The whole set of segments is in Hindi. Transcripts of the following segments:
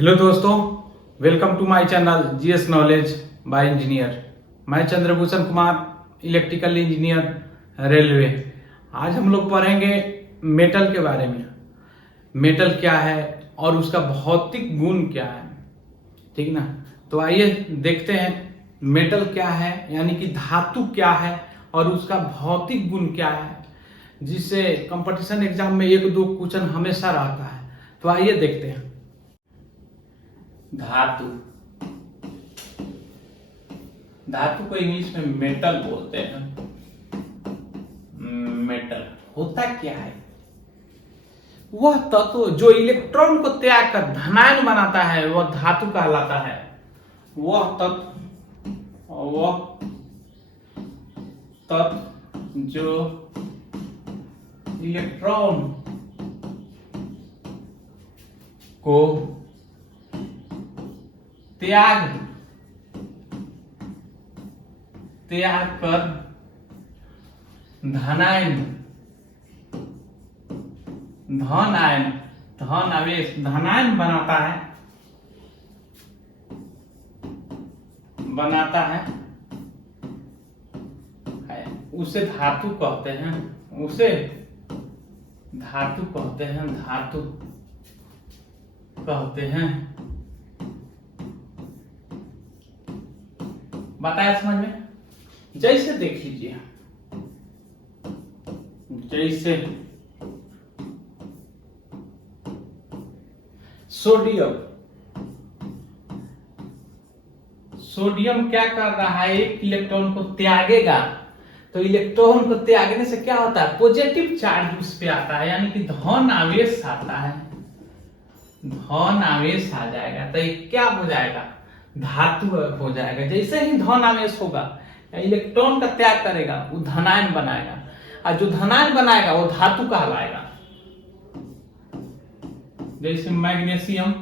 हेलो दोस्तों, welcome to my channel GS knowledge by engineer. मैं Chandrabhushan Kumar, electrical engineer, railway. आज हम लोग पढ़ेंगे मेटल के बारे में। मेटल क्या है और उसका भौतिक गुण क्या है, ठीक ना। तो आइए देखते हैं मेटल क्या है, यानी कि धातु क्या है और उसका भौतिक गुण क्या है, जिससे कंपटीशन एग्जाम में एक दो क्वेश्चन हमेशा रहता है। तो आइए देखते हैं। धातु धातु को इंग्लिश में मेटल बोलते हैं। मेटल होता क्या है? वह तत्व जो इलेक्ट्रॉन को त्याग कर धनायन बनाता है वह धातु कहलाता है। वह तत्व जो इलेक्ट्रॉन को त्याग कर धनायन धनायन बनाता है उसे धातु कहते हैं। धातु कहते हैं। बताया समझ में? जैसे देख लीजिए, जैसे सोडियम क्या कर रहा है? एक इलेक्ट्रॉन को त्यागेगा। तो इलेक्ट्रॉन को त्यागने से क्या होता है? पॉजिटिव चार्ज उस पे आता है, यानी कि धन आवेश आता है। धन आवेश आ जाएगा तो ये क्या हो जाएगा? धातु हो जाएगा। जैसे ही धन आवेश होगा, इलेक्ट्रॉन का त्याग करेगा, वो धनायन बनाएगा, और जो धनायन बनाएगा वो धातु कहलाएगा। जैसे मैग्नीशियम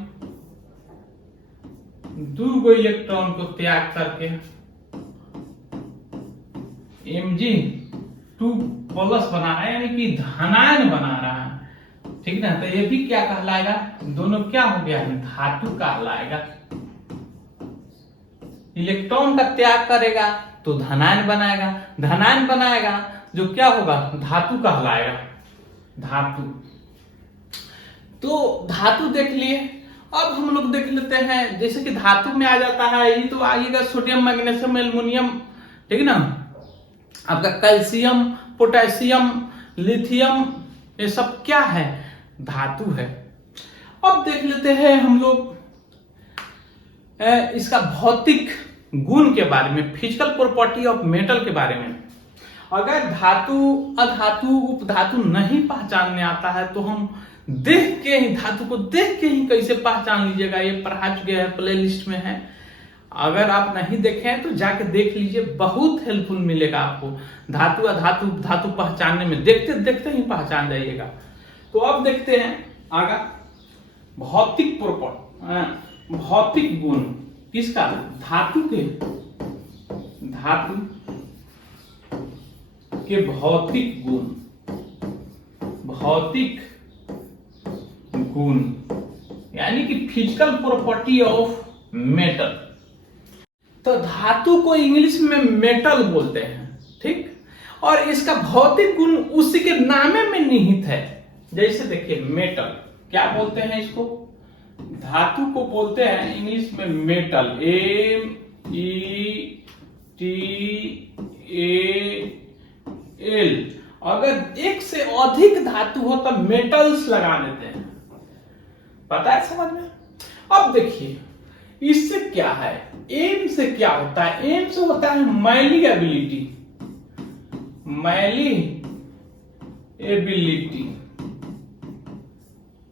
दो इलेक्ट्रॉन को त्याग करके Mg2+ बना रहा है, यानी कि धनायन बना रहा है, ठीक ना। तो ये भी क्या कहलाएगा? दोनों क्या हो गया? धातु कहलाएगा। इलेक्ट्रॉन का त्याग करेगा तो धनायन बनाएगा जो क्या होगा? धातु कहलाएगा। धातु तो धातु देख लिए। अब हम लोग देख लेते हैं, जैसे कि धातु में आ जाता है, ये तो आइएगा सोडियम, मैग्नीशियम, एल्युमिनियम, ठीक ना। आपका कैल्शियम, पोटेशियम, लिथियम, ये सब क्या है? धातु है। अब देख लेते हैं हम लोग इसका भौतिक गुण के बारे में, फिजिकल प्रॉपर्टी ऑफ मेटल के बारे में। अगर धातु, अधातु, उपधातु नहीं पहचानने आता है तो हम देख के ही, धातु को देख के ही कैसे पहचान लीजिएगा, ये पढ़ा चुके हैं, प्ले लिस्ट में है। अगर आप नहीं देखे हैं तो जाके देख लीजिए, बहुत हेल्पफुल मिलेगा आपको। धातु, अधातु, धातु पहचानने में देखते देखते ही पहचान जाइएगा। तो अब देखते हैं आगे भौतिक प्रॉपर्टी, भौतिक गुण किसका? धातु के भौतिक गुण, यानी कि फिजिकल प्रॉपर्टी ऑफ मेटल। तो धातु को इंग्लिश में मेटल बोलते हैं, ठीक। और इसका भौतिक गुण उसी के नामे में निहित है। जैसे देखिए, मेटल क्या बोलते हैं इसको? धातु को बोलते हैं इंग्लिश में मेटल, METAL। अगर एक से अधिक धातु हो तो मेटल्स लगा देते हैं। पता है समझ में? अब देखिए इससे क्या है, एम से क्या होता है? एम से होता है मैलीएबिलिटी,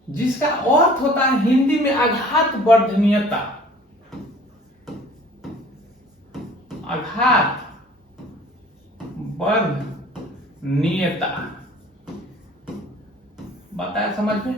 जिसका अर्थ होता है हिंदी में आघात वर्धनीयता। बताया समझ में?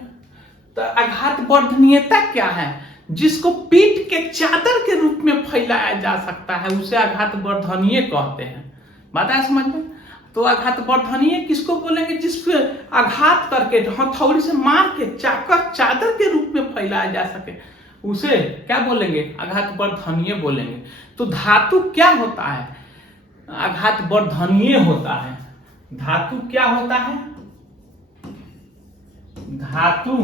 तो आघात वर्धनीयता क्या है? जिसको पीठ के चादर के रूप में फैलाया जा सकता है, उसे आघात वर्धनीय कहते हैं। बताया समझ में? तो आघात वर्धनीय किसको बोलेंगे? जिसको आघात करके, हथौड़ी से मार के चादर के रूप में फैलाया जा सके, उसे क्या बोलेंगे? आघात वर्धनीय बोलेंगे। तो धातु क्या होता है? आघात वर्धनीय होता है। धातु क्या होता है? धातु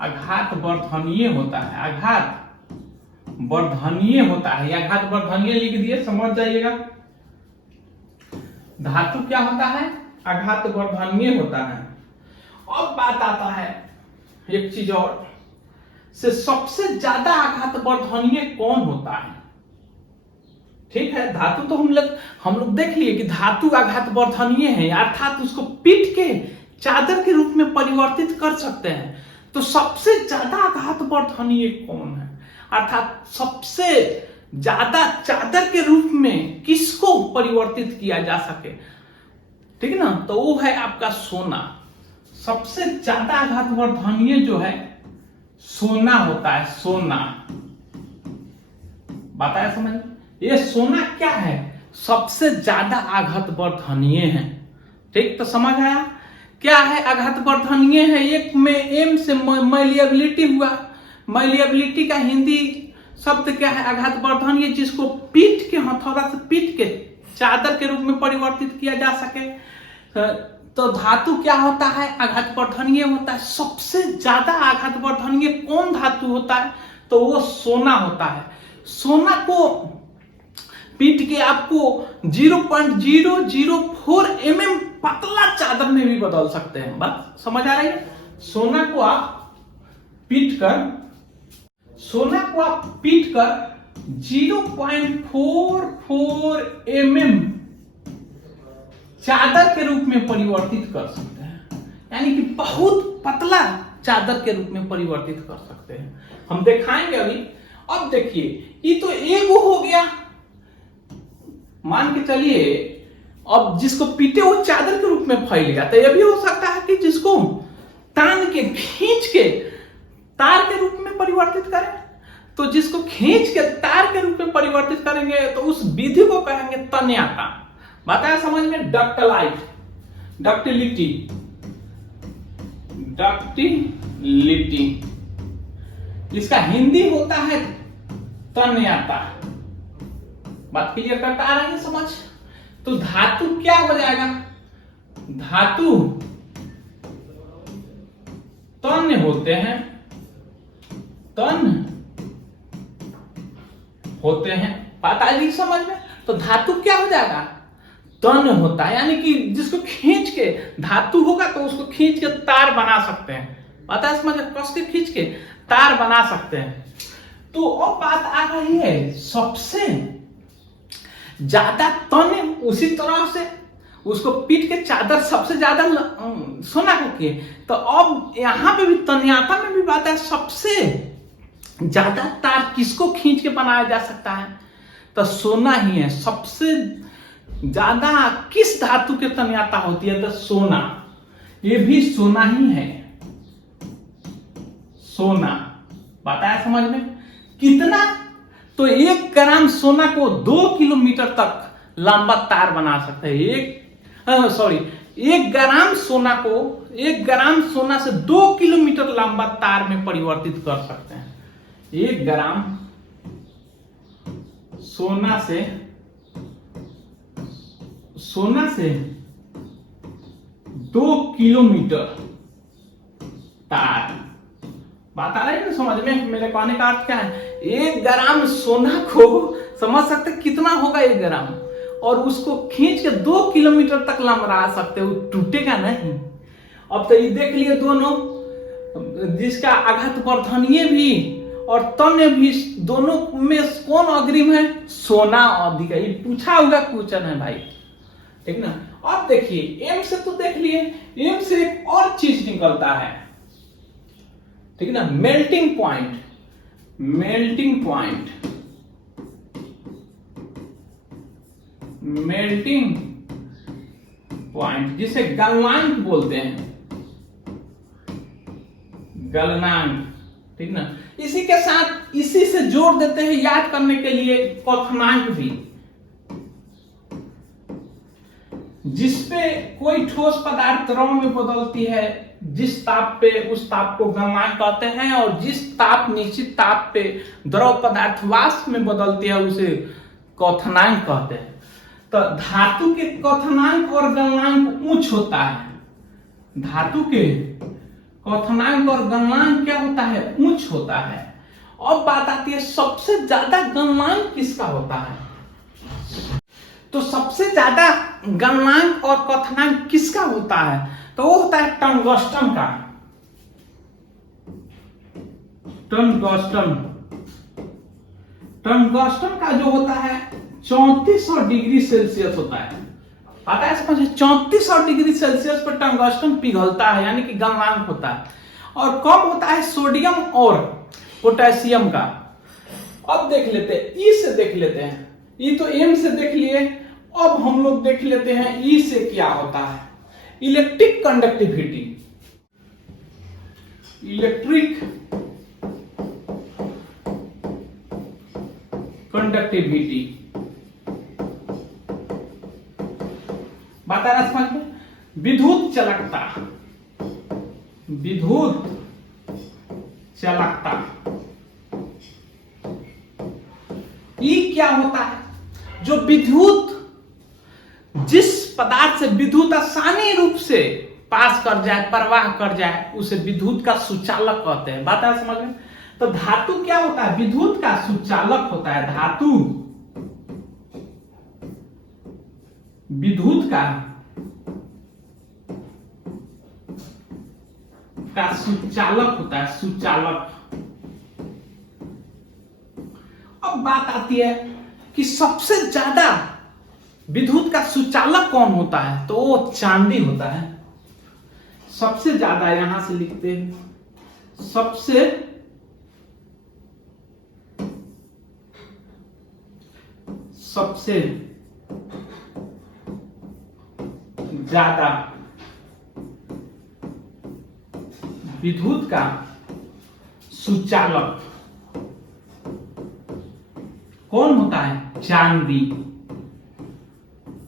आघात वर्धनीय होता है। आघात वर्धनीय होता है। आघात वर्धनीय लिख दिए, समझ जाइएगा। धातु क्या होता है? आघात वर्धनीय होता है। अब बात आता है एक चीज और से, सबसे ज्यादा आघात वर्धनीय कौन होता है? ठीक है, धातु तो हम लोग देख लिए कि धातु आघात वर्धनीय है, अर्थात उसको पीट के चादर के रूप में परिवर्तित कर सकते हैं। तो सबसे ज्यादा आघात वर्धनीय कौन है? अर्थात सबसे ज्यादा चादर के रूप में किसको परिवर्तित किया जा सके, ठीक है ना? तो वो है आपका सोना। सबसे ज्यादा आघात वर्धनीय जो है सोना होता है। सोना, बताया समझ? ये सोना क्या है? सबसे ज्यादा आघात वर्धनीय है। ठीक, तो समझ आया क्या है आघात वर्धनीय है? एक में एम से मैलिएबिलिटी हुआ। मैलिएबिलिटी का हिंदी शब्द क्या है? आघात वर्धनीय, जिसको पीट के, हथौड़ा से पीट के चादर के रूप में परिवर्तित किया जा सके। तो धातु क्या होता है? आघात वर्धनीय होता है। सबसे ज्यादा आघात वर्धनीय कौन धातु होता है? तो वो सोना होता है। सोना को पीट के आपको 0.004 mm पतला चादर में भी बदल सकते हैं। बात समझ आ रही है? सोना को आप पीट कर 0.44 mm चादर के रूप में परिवर्तित कर सकते हैं, यानी कि बहुत पतला चादर के रूप में परिवर्तित कर सकते हैं। हम दिखाएंगे अभी। अब देखिए, ये तो एगो हो गया, मान के चलिए। अब जिसको पीटे वो चादर के रूप में फैल गया, तो यह भी हो सकता है कि जिसको तान के, खींच के तार के रूप में परिवर्तित करें। तो जिसको खींच के तार के रूप में परिवर्तित करेंगे तो उस विधि को कहेंगे तन्यता। बताया समझ में? डक्टिलाइट, डक्टिलिटी, डक्टिलिटी, इसका हिंदी होता है तन्यता। बात क्लियर करता आ रही है समझ? तो धातु क्या हो जाएगा? धातु तन्य होते हैं, तन्य होते हैं। बात आ रही समझ में? तो धातु क्या हो जाएगा? तन्य होता है, यानी कि जिसको खींच के, धातु होगा तो उसको खींच के तार बना सकते हैं। पता है समझ? कस के खींच के तार बना सकते हैं। तो अब बात आ रही है सबसे ज्यादा तन्य, उसी तरह से उसको पीट के चादर सबसे ज्यादा सोना होके। तो अब यहां पे भी तन्यता में भी बात है, सबसे ज्यादा तार किसको खींच के बनाया जा सकता है? तो सोना ही है। सबसे ज्यादा किस धातु के तन्यता होती है? तो सोना। ये भी सोना ही है, सोना। बताया समझ में? कितना? तो 1 ग्राम सोना को 2 किलोमीटर तक लंबा तार बना सकते हैं। 1 ग्राम सोना को, 1 ग्राम सोना से 2 किलोमीटर लंबा तार में परिवर्तित कर सकते हैं। 1 ग्राम सोना से 2 किलोमीटर तार। बात आ रही है ना समझ में? मेरे कहने का अर्थ क्या है? 1 ग्राम सोना को समझ सकते कितना होगा 1 ग्राम, और उसको खींच के 2 किलोमीटर तक लंबा सकते हो, टूटेगा नहीं। अब तो ये देख लिए दोनों, जिसका आघात वर्धनीय भी और तन्य भी, दोनों में कौन अग्रिम है? सोना अधिक है। ये पूछा हुआ क्वेश्चन है भाई, ठीक ना? अब देखिए, एम से तो देख लिए, एम से एक और चीज निकलता है, ठीक ना? Melting point. Melting point, melting point जिसे गलनांक बोलते हैं, गलनांक, ठीक ना? इसी के साथ इसी से जोड़ देते हैं याद करने के लिए क्वथनांक भी, जिसपे कोई ठोस पदार्थ द्रव में बदलती है, जिस ताप पे उस ताप को गलनांक कहते हैं, और जिस ताप निश्चित ताप पे द्रव पदार्थ वाष्प में बदलती है उसे क्वथनांक कहते हैं। तो धातु के क्वथनांक और गलनांक उच्च होता है। धातु के क्वथनांक और गलनांक क्या होता है? उच्च होता है। अब बात आती है सबसे ज्यादा गलनांक किसका होता है? तो सबसे ज्यादा गलनांक और क्वथनांक किसका होता है? तो वो होता है टंगस्टन का। टंगस्टन का जो होता है 3400 डिग्री सेल्सियस होता है। पता है समझे? 3400 डिग्री सेल्सियस पर टंगस्टन पिघलता है, यानी कि गलनांक होता है। और कम होता है सोडियम और पोटेशियम का। अब देख लेते हैं, ई से देख लेते हैं। ई तो एम से देख लिए, अब हम लोग देख लेते हैं ई से क्या होता है। इलेक्ट्रिक कंडक्टिविटी, इलेक्ट्रिक कंडक्टिविटी बता रहा समझ में। विद्युत चालकता, विद्युत चालकता ई क्या होता है? जो विद्युत, जिस पदार्थ से विद्युत आसानी रूप से पास कर जाए, प्रवाह कर जाए, उसे विद्युत का सुचालक कहते हैं। बात है समझ में। तो धातु क्या होता है? विद्युत का सुचालक होता है। धातु विद्युत का सुचालक होता है, सुचालक। अब बात आती है कि सबसे ज्यादा विद्युत का सुचालक कौन होता है? तो वो चांदी होता है। सबसे ज्यादा, यहां से लिखते हैं, सबसे ज्यादा विद्युत का सुचालक कौन होता है? चांदी।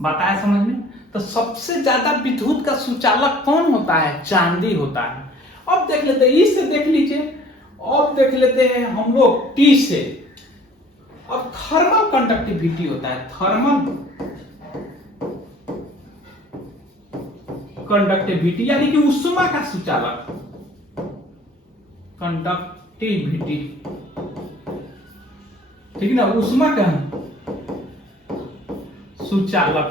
बताया समझ में। तो सबसे ज्यादा विद्युत का सुचालक कौन होता है? चांदी होता है। अब देख लेते हैं, ई से देख लीजिए। अब देख लेते हैं हम लोग टी से। अब थर्मल कंडक्टिविटी होता है, थर्मल कंडक्टिविटी, यानी कि उष्मा का सुचालक। कंडक्टिविटी, ठीक है ना, उष्मा का सुचालक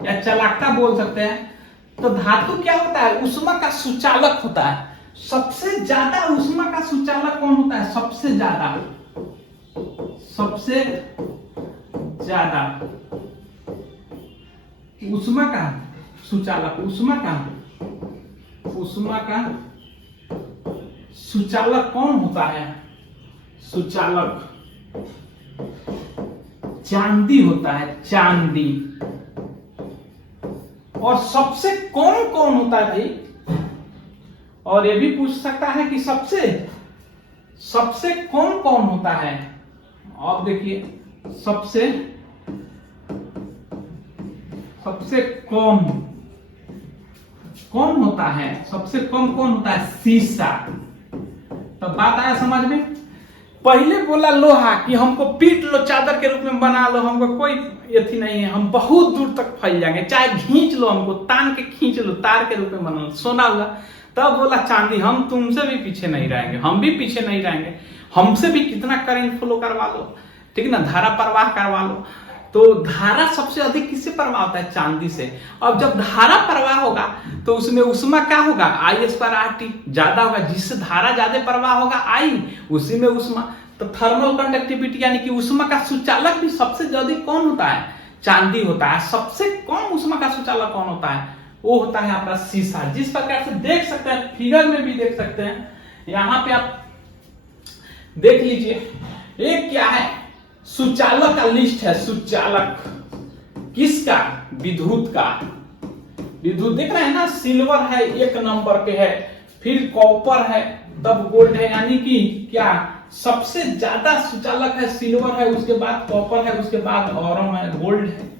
या चालकता बोल सकते हैं। तो धातु क्या होता है? उष्मा का सुचालक होता है। सबसे ज्यादा उष्मा का सुचालक कौन होता है? सबसे ज्यादा उष्मा का सुचालक, उष्मा का सुचालक कौन होता है? सुचालक चांदी होता है, चांदी। और सबसे कौन कौन होता है भाई? और ये भी पूछ सकता है कि सबसे कौन कौन होता है? अब देखिए, सबसे कौन होता है? सबसे कम कौन होता है? सीसा। तो बात आया समझ में। पहले बोला लोहा कि हमको पीट लो, चादर के रूप में बना लो, हमको कोई यथी नहीं है, हम बहुत दूर तक फैल जाएंगे, चाहे खींच लो, हमको तान के खींच लो, तार के रूप में बना लो। सोना हुआ। तब बोला चांदी, हम तुमसे भी पीछे नहीं रहेंगे, हम भी पीछे नहीं रहेंगे, हमसे भी कितना करंट फ्लो करवा लो, ठीक ना, धारा प्रवाह करवा लो। तो धारा सबसे अधिक किससे प्रवाह होता है? चांदी से। अब जब धारा प्रवाह होगा तो उसमें उष्मा क्या होगा? I स्क्वायर RT ज्यादा होगा। जिससे धारा ज्यादा प्रवाह होगा I, उसी में उष्मा। तो थर्मल कंडक्टिविटी यानी कि उष्मा का सुचालक भी सबसे ज्यादा कौन होता है? चांदी होता है। सबसे कम उष्मा का सुचालक कौन होता है? वो होता है आपका सीसा। जिस प्रकार से देख सकते हैं, फिगर में भी देख सकते हैं, यहां पे आप देख लीजिए। एक क्या है? सुचालक का लिस्ट है। सुचालक किसका? विद्युत का। विद्युत देख रहे हैं ना, सिल्वर है 1 नंबर पे है, फिर कॉपर है, तब गोल्ड है, यानी कि क्या सबसे ज्यादा सुचालक है सिल्वर है, उसके बाद कॉपर है, उसके बाद ऑरम है, गोल्ड है।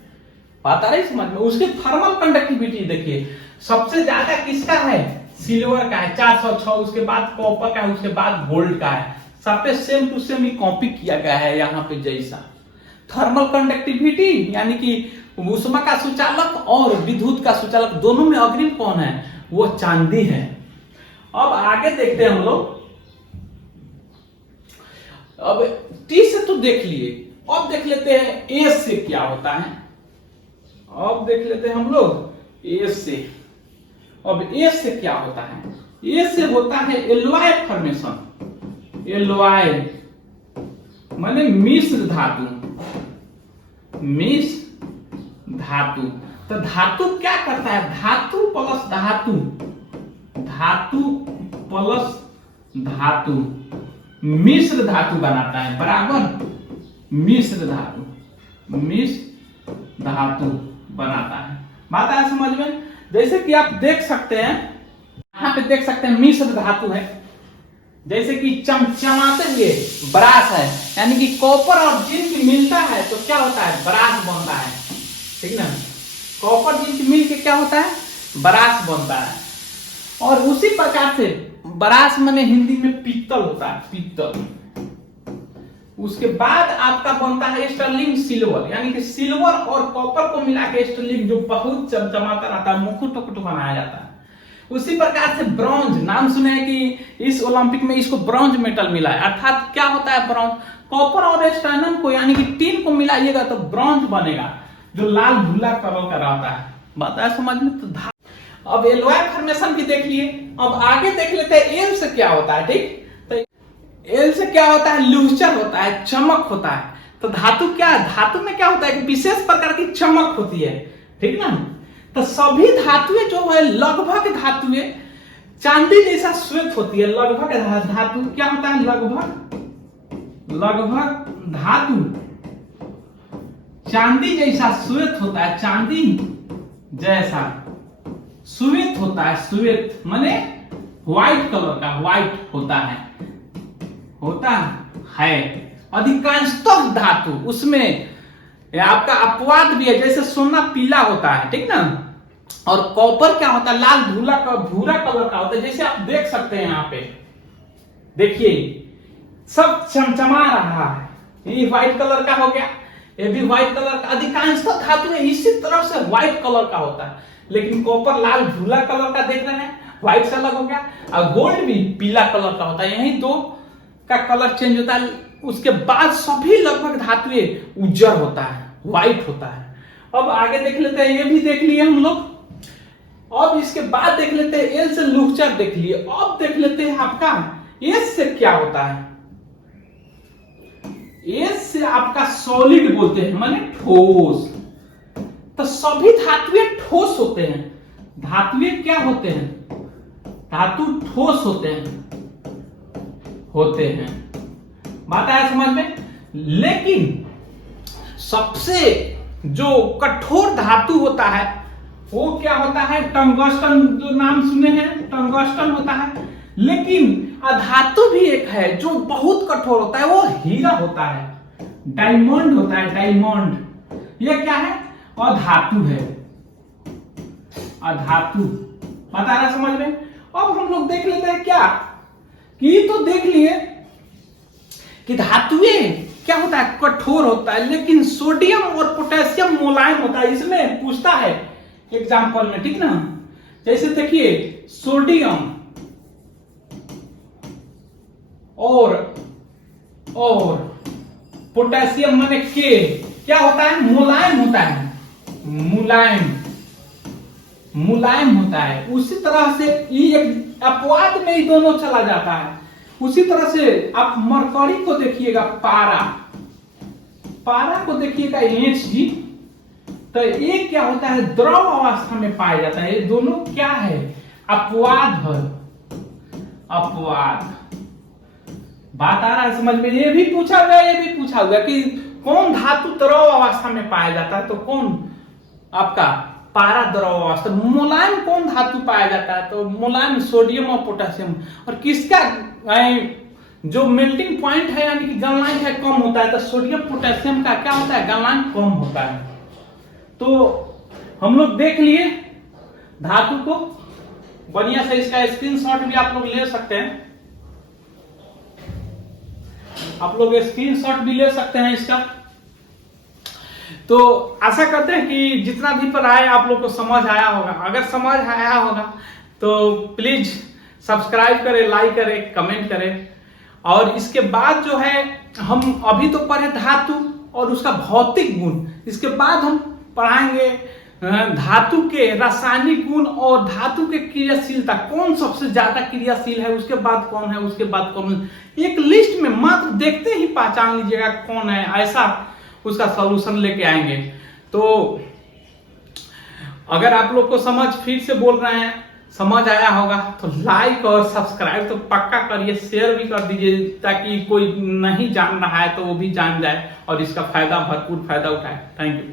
बात आ रही समझ में। उसके थर्मल कंडक्टिविटी देखिए, सबसे ज्यादा किसका है? सिल्वर का है 406, उसके बाद कॉपर का है, उसके बाद गोल्ड का है। सब पे सेम टू सेम ही कॉपी किया गया है यहाँ पे जैसा। थर्मल कंडक्टिविटी यानी कि ऊष्मा का सुचालक और विद्युत का सुचालक दोनों में अग्रिम कौन है, वो चांदी है। अब आगे देखते हैं हम लोग। अब टी से तो देख लिए, अब देख लेते हैं ए से क्या होता है। अब देख लेते हैं हम लोग ए से। अब ए से क्या होता है, ए से होता है एलॉय फॉर्मेशन। एलॉय माने मिश्र धातु, मिश्र धातु। तो धातु क्या करता है, धातु प्लस धातु, धातु प्लस धातु मिश्र धातु बनाता है, बराबर मिश्र धातु, मिश्र धातु बनाता है। बात आया समझ में। जैसे कि आप देख सकते हैं, यहाँ पे देख सकते हैं मिश्र धातु है, जैसे कि चमचमाते हुए ब्रास है, यानी कि कॉपर और जिंक मिलता है तो क्या होता है, ब्रास बनता है, ठीक ना। कॉपर जिंक मिल के क्या होता है, ब्रास बनता है। और उसी प्रकार से ब्रास माने हिंदी में पीतल होता है, पीतल। उसके बाद आपका बनता है स्टर्लिंग सिल्वर, यानी कि सिल्वर और कॉपर को मिला के स्टर्लिंग जो बहुत चमचमाता रहता है, मुकुट उकुट बनाया जाता है। उसी प्रकार से ब्रॉन्ज, नाम सुने हैं कि इस ओलंपिक में इसको ब्रॉन्ज मेडल मिला है। अर्थात क्या होता है ब्रॉन्ज, कॉपर और स्टर्नम को यानी कि टीन को मिलाइएगा तो ब्रॉन्ज बनेगा, जो लाल भूला कलर का रहता है। बात है समझ में। तो अब एलॉय फॉर्मेशन भी देख लिए। अब आगे देख लेते हैं एल से क्या होता है, ठीक। तो एल से क्या होता है, लुस्टर होता है, चमक होता है। तो धातु क्या है, धातु में क्या होता है कि विशेष प्रकार की चमक होती है, ठीक ना। तो सभी धातुएं जो है लगभग धातुएं चांदी जैसा श्वेत होती है। लगभग धातु क्या होता है, लगभग धातु चांदी जैसा श्वेत होता है, चांदी जैसा श्वेत होता है। श्वेत माने व्हाइट कलर का, व्हाइट होता है, होता है। अधिकांशतः धातु उसमें आपका अपवाद भी है, जैसे सोना पीला होता है, ठीक ना। और कॉपर क्या होता है, लाल भूरा कलर का होता है। जैसे आप देख सकते हैं यहाँ पे, देखिए सब चमचमा रहा है। ये व्हाइट कलर का हो गया, ये भी व्हाइट कलर का। अधिकांशतः धातु इसी तरह से व्हाइट कलर का होता है। लेकिन कॉपर लाल भूरा कलर का देख रहे हैं, व्हाइट से अलग हो गया। और गोल्ड भी पीला कलर का होता है, यही दो का कलर चेंज होता है। उसके बाद सभी लगभग धातुएं उज्जर होता है, व्हाइट होता है। अब आगे देख लेते हैं, ये भी देख लिए हम लोग। अब इसके बाद देख लेते हैं एल से लुस्टर देख लिए। अब देख लेते हैं आपका एस से क्या होता है। एस से आपका सॉलिड बोलते हैं, माने ठोस। तो सभी धातुएं ठोस होते हैं। धातुएं क्या होते हैं, धातु ठोस होते हैं। बात आया समझ में। लेकिन सबसे जो कठोर धातु होता है वो क्या होता है, टंगस्टन, जो नाम सुने हैं, टंगस्टन होता है। लेकिन अधातु भी एक है जो बहुत कठोर होता है, वो हीरा होता है, डायमंड होता है, डायमंड। ये क्या है, अधातु है, अधातु। बता रहा समझ में। अब हम लोग देख लेते हैं क्या कि तो देख लिए कि धातुएं क्या होता है, कठोर होता है। लेकिन सोडियम और पोटेशियम मुलायम होता है। इसमें पूछता है एग्जाम्पल में, ठीक ना। जैसे देखिए सोडियम और पोटेशियम माने के क्या होता है, मुलायम होता है, मुलायम होता है। उसी तरह से ये एक अपवाद में ही दोनों चला जाता है। उसी तरह से आप मरकरी को देखिएगा, पारा को देखिएगा Hg, तो ये क्या होता है, द्रव अवस्था में पाया जाता है। ये दोनों क्या है, अपवाद है, अपवाद। बात आ रहा है समझ में। ये भी पूछा हुआ कि कौन धातु द्रव अवस्था में पाया जाता है, तो कौन आपका पारा द्रव अवस्था। मुलायम कौन धातु पाया जाता है, तो मुलायम सोडियम और पोटेशियम। और किसका जो मेल्टिंग पॉइंट है यानी कि गलनांक है कम होता है, तो सोडियम पोटेशियम का क्या होता है, गलनांक कम होता है। तो हम लोग देख लिए धातु को। बढ़िया से इसका स्क्रीनशॉट भी आप लोग ले सकते हैं, आप लोग स्क्रीनशॉट भी ले सकते हैं इसका। तो आशा करते हैं कि जितना भी पढ़ाया आप लोग को समझ आया होगा। अगर समझ आया होगा तो प्लीज सब्सक्राइब करें, लाइक करें, कमेंट करें। और इसके बाद जो है हम अभी तो पढ़े धातु और उसका भौतिक गुण, इसके बाद हम पढ़ाएंगे धातु के रासायनिक गुण और धातु के क्रियाशीलता, कौन सबसे ज्यादा क्रियाशील है, उसके बाद कौन है, उसके बाद कौन है। एक लिस्ट में मात्र देखते ही पहचान लीजिएगा कौन है, ऐसा उसका सॉल्यूशन लेके आएंगे। तो अगर आप लोग को समझ, फिर से बोल रहे हैं, समझ आया होगा तो लाइक और सब्सक्राइब तो पक्का करिए, शेयर भी कर दीजिए ताकि कोई नहीं जान रहा है तो वो भी जान जाए और इसका फायदा, भरपूर फायदा उठाए। Thank you.